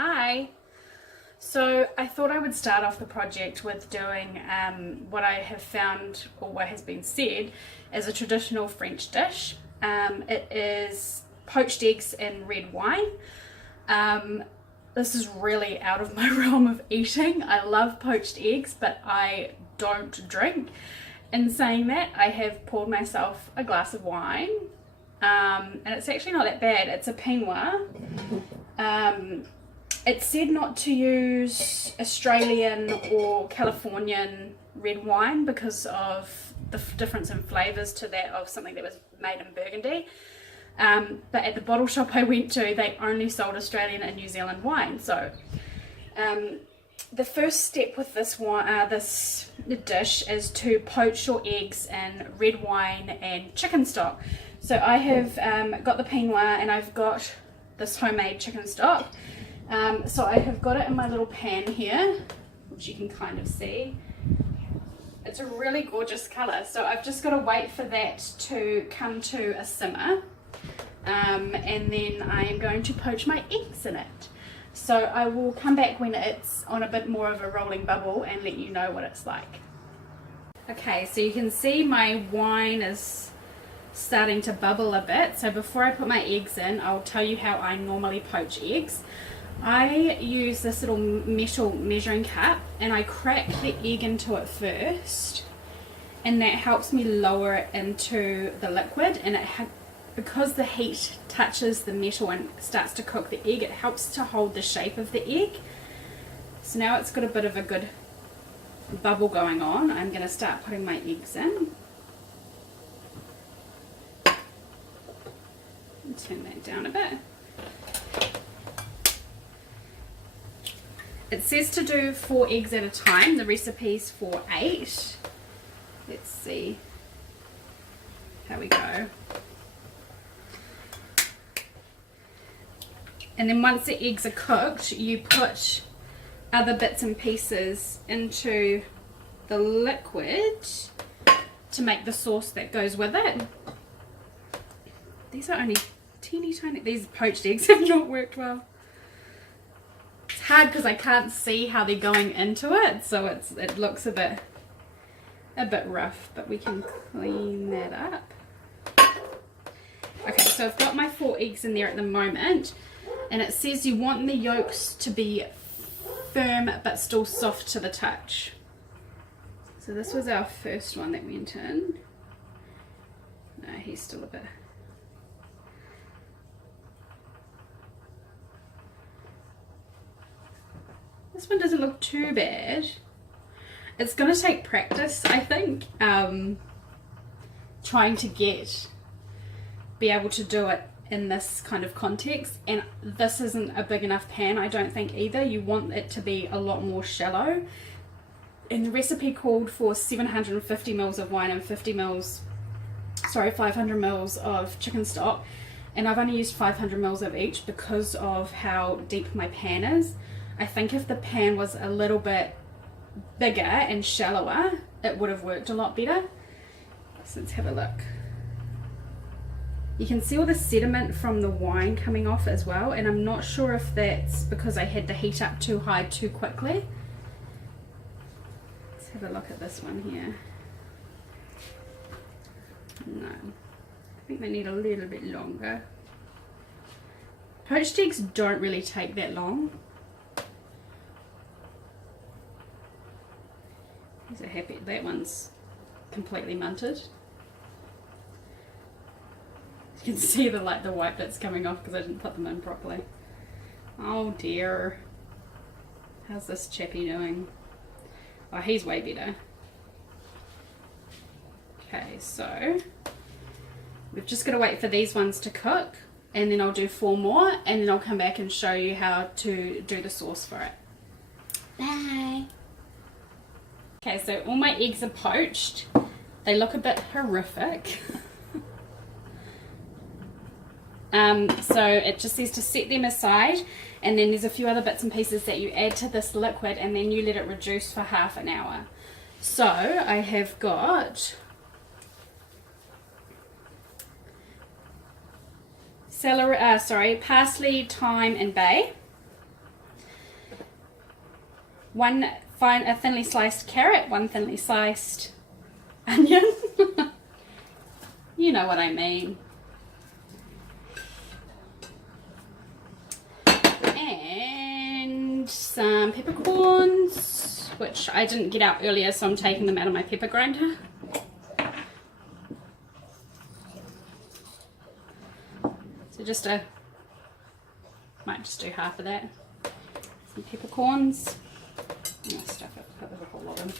Hi. So I thought I would start off the project with doing what I have found, or what has been said, as a traditional French dish. It is poached eggs and red wine. This is really out of my realm of eating. I love poached eggs, but I don't drink. In saying that, I have poured myself a glass of wine, and it's actually not that bad. It's a Pinot. It said not to use Australian or Californian red wine because of the difference in flavours to that of something that was made in Burgundy. But at the bottle shop I went to, they only sold Australian and New Zealand wine. So the first step with this dish is to poach your eggs in red wine and chicken stock. So I have got the Pinot and I've got this homemade chicken stock. So I have got it in my little pan here, which you can kind of see. It's a really gorgeous colour, so I've just got to wait for that to come to a simmer, and then I am going to poach my eggs in it. So I will come back when it's on a bit more of a rolling bubble and let you know what it's like. Okay, so you can see my wine is starting to bubble a bit, so before I put my eggs in, I'll tell you how I normally poach eggs. I use this little metal measuring cup and I crack the egg into it first, and that helps me lower it into the liquid, and because the heat touches the metal and starts to cook the egg, it helps to hold the shape of the egg. So now it's got a bit of a good bubble going on. I'm going to start putting my eggs in. Turn that down a bit. It says to do 4 eggs at a time. The recipe's for 8. Let's see how we go. And then once the eggs are cooked, you put other bits and pieces into the liquid to make the sauce that goes with it. These are only teeny tiny. These poached eggs have not worked well. It's hard because I can't see how they're going into it, so it looks a bit rough, but we can clean that up. Okay, so I've got my 4 eggs in there at the moment, and it says you want the yolks to be firm but still soft to the touch. So this was our first one that went in. No, he's still a bit. This one doesn't look too bad. It's going to take practice, I think, trying to be able to do it in this kind of context. And this isn't a big enough pan, I don't think, either. You want it to be a lot more shallow. And the recipe called for 750 mils of wine and 500 mils of chicken stock. And I've only used 500 mils of each because of how deep my pan is. I think if the pan was a little bit bigger and shallower, it would have worked a lot better. So let's have a look. You can see all the sediment from the wine coming off as well, and I'm not sure if that's because I had the heat up too high too quickly. Let's have a look at this one here. No, I think they need a little bit longer. Poached eggs don't really take that long. These are happy. That one's completely munted. You can see the white bits coming off because I didn't put them in properly. Oh dear. How's this chappy doing? Oh, he's way better. Okay, so we've just got to wait for these ones to cook, and then I'll do 4 more, and then I'll come back and show you how to do the sauce for it. Bye. Okay, so all my eggs are poached. They look a bit horrific. So it just says to set them aside, and then there's a few other bits and pieces that you add to this liquid, and then you let it reduce for half an hour. So I have got parsley, thyme and bay. a thinly sliced carrot, 1 thinly sliced onion. You know what I mean. And some peppercorns, which I didn't get out earlier, so I'm taking them out of my pepper grinder. So might just do half of that. Some peppercorns. I'm gonna stuff it, put a whole lot in.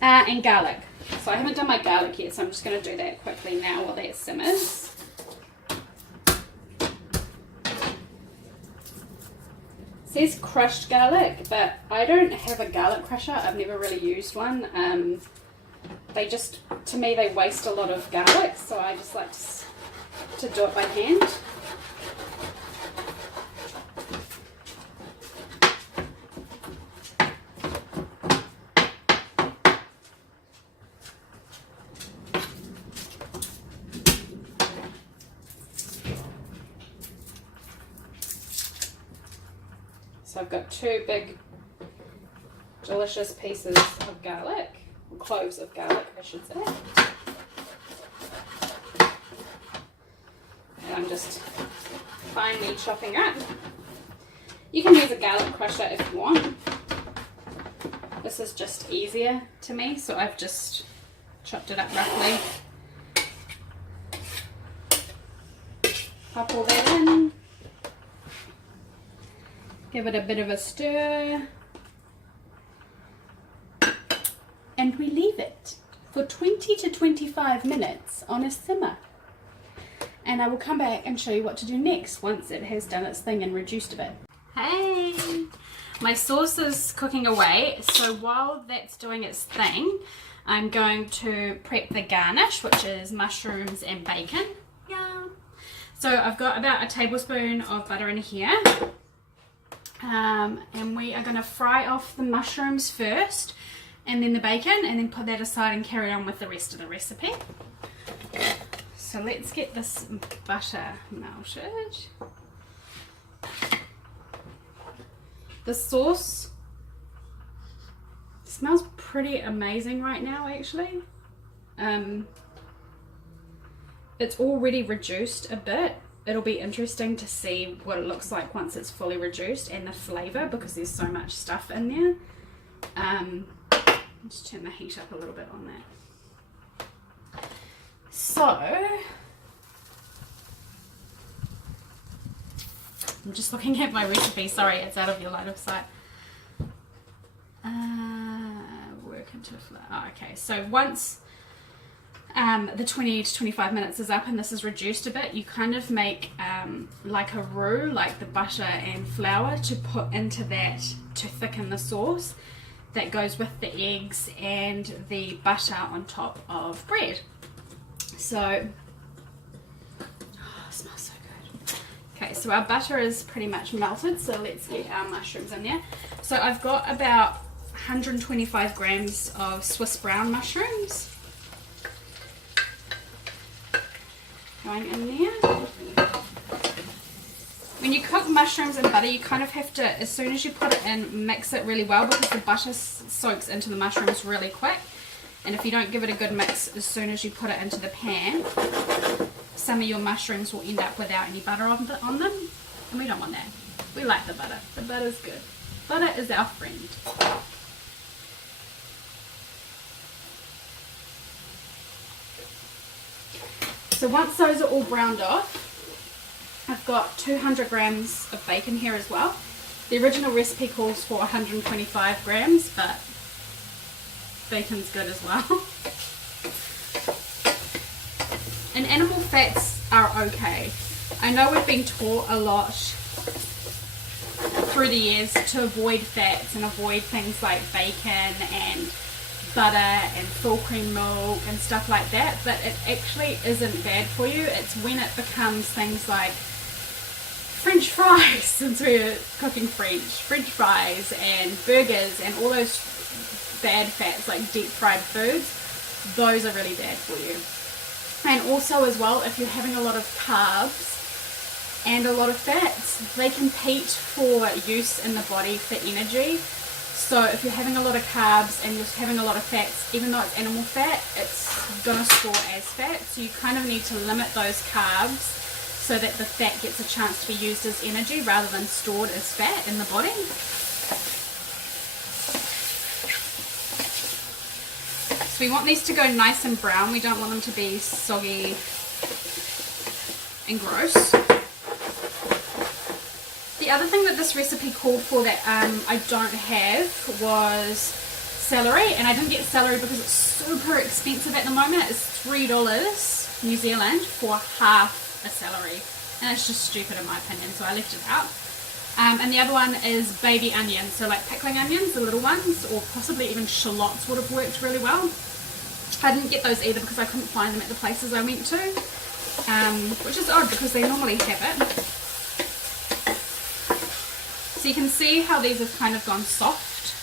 And garlic. So I haven't done my garlic yet, so I'm just going to do that quickly now while that simmers. It says crushed garlic, but I don't have a garlic crusher. I've never really used one. To me, they waste a lot of garlic, so I just like to do it by hand. So I've got 2 big delicious pieces of garlic, or cloves of garlic I should say. And I'm just finely chopping up. You can use a garlic crusher if you want. This is just easier to me, so I've just chopped it up roughly. Pop all that in. Give it a bit of a stir. And we leave it for 20 to 25 minutes on a simmer. And I will come back and show you what to do next once it has done its thing and reduced a bit. Hey! My sauce is cooking away, so while that's doing its thing, I'm going to prep the garnish, which is mushrooms and bacon. Yeah. So I've got about a tablespoon of butter in here. And we are going to fry off the mushrooms first and then the bacon, and then put that aside and carry on with the rest of the recipe. So let's get this butter melted. The sauce smells pretty amazing right now actually. It's already reduced a bit. It'll be interesting to see what it looks like once it's fully reduced, and the flavour, because there's so much stuff in there. Just turn the heat up a little bit on that. So I'm just looking at my recipe. Sorry, it's out of your line of sight. Work into flour. Oh, okay, so once the 20 to 25 minutes is up and this is reduced a bit, you kind of make like a roux, like the butter and flour, to put into that to thicken the sauce that goes with the eggs and the butter on top of bread. So, oh, it smells so good. Okay, so our butter is pretty much melted, so let's get our mushrooms in there. So I've got about 125 grams of Swiss brown mushrooms going in there. When you cook mushrooms in butter, you kind of have to, as soon as you put it in, mix it really well, because the butter soaks into the mushrooms really quick. And if you don't give it a good mix as soon as you put it into the pan, some of your mushrooms will end up without any butter on them, and we don't want that. We like the butter. The butter's good. Butter is our friend. So once those are all browned off, I've got 200 grams of bacon here as well. The original recipe calls for 125 grams, but bacon's good as well. And animal fats are okay. I know we've been taught a lot through the years to avoid fats and avoid things like bacon and butter and full cream milk and stuff like that, but it actually isn't bad for you. It's when it becomes things like French fries, since we're cooking French fries and burgers and all those bad fats like deep fried foods, those are really bad for you. And also as well, if you're having a lot of carbs, and a lot of fats. They compete for use in the body for energy. So if you're having a lot of carbs and you're having a lot of fats, even though it's animal fat, it's gonna store as fat. So you kind of need to limit those carbs so that the fat gets a chance to be used as energy rather than stored as fat in the body. So we want these to go nice and brown. We don't want them to be soggy and gross. The other thing that this recipe called for that I don't have was celery, and I didn't get celery because it's super expensive at the moment. It's $3 New Zealand for half a celery, and it's just stupid in my opinion, so I left it out. And the other one is baby onions, so like pickling onions, the little ones, or possibly even shallots would have worked really well. I didn't get those either because I couldn't find them at the places I went to, which is odd because they normally have it. So you can see how these have kind of gone soft.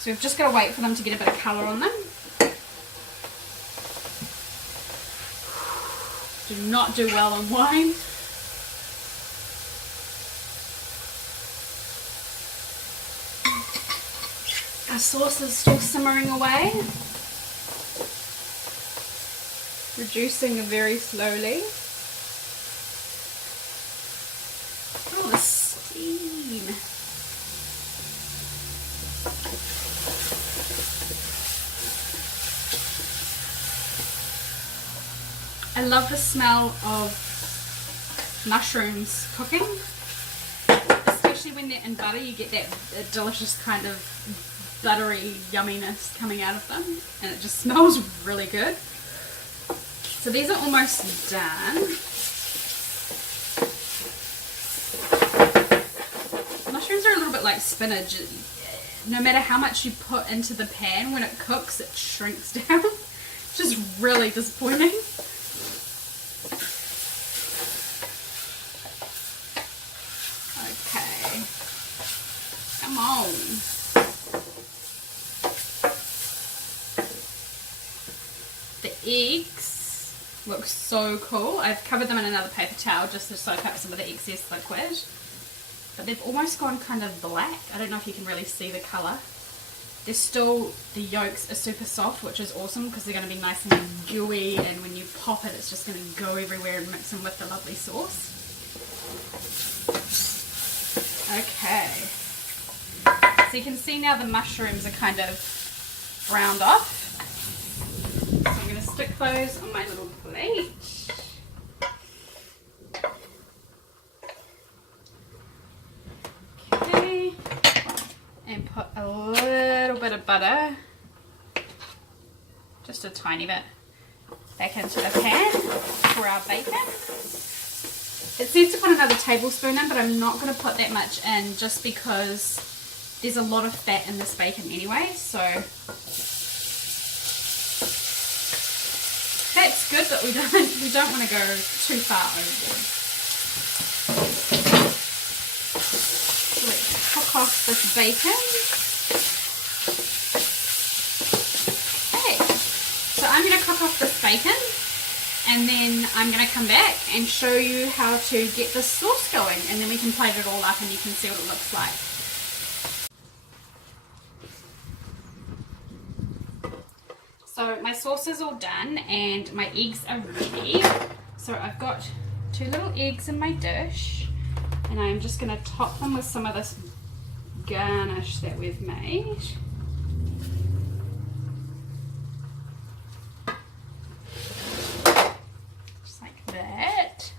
So we've just got to wait for them to get a bit of colour on them. Do not do well on wine. Our sauce is still simmering away, reducing very slowly. Oh, the steam. I love the smell of mushrooms cooking, especially when they're in butter. You get that delicious kind of buttery yumminess coming out of them, and it just smells really good. So these are almost done. Mushrooms are a little bit like spinach. No matter how much you put into the pan, when it cooks it shrinks down, which is really disappointing. Okay, come on. The eggs look so cool. I've covered them in another paper towel just to soak up some of the excess liquid. But they've almost gone kind of black. I don't know if you can really see the colour. They're still, the yolks are super soft, which is awesome because they're going to be nice and gooey, and when you pop it, it's just going to go everywhere and mix in with the lovely sauce. Okay. So you can see now the mushrooms are kind of browned off. So I'm going to stick those on my little plate. Okay. And put a little bit of butter, just a tiny bit, back into the pan for our bacon. It says to put another tablespoon in, but I'm not going to put that much in just because there's a lot of fat in this bacon anyway, so that's good, but we don't want to go too far overboard. Let's cook off this bacon. Okay, so I'm going to cook off this bacon, and then I'm going to come back and show you how to get this sauce going, and then we can plate it all up and you can see what it looks like. So my sauce is all done and my eggs are ready. So I've got 2 little eggs in my dish, and I'm just going to top them with some of this garnish that we've made. Just like that.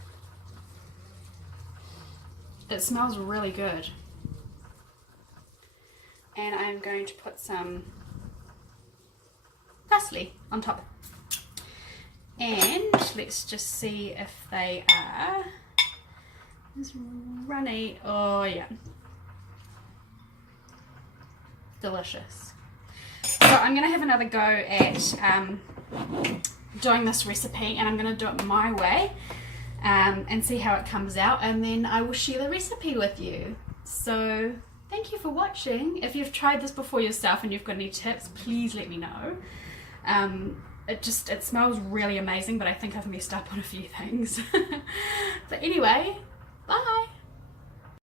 It smells really good. And I'm going to put some parsley on top. And let's just see if they are as runny. Oh yeah. Delicious. So I'm going to have another go at doing this recipe, and I'm going to do it my way and see how it comes out, and then I will share the recipe with you. So thank you for watching. If you've tried this before yourself and you've got any tips, please let me know. it smells really amazing, but I think I've messed up on a few things. But anyway, bye.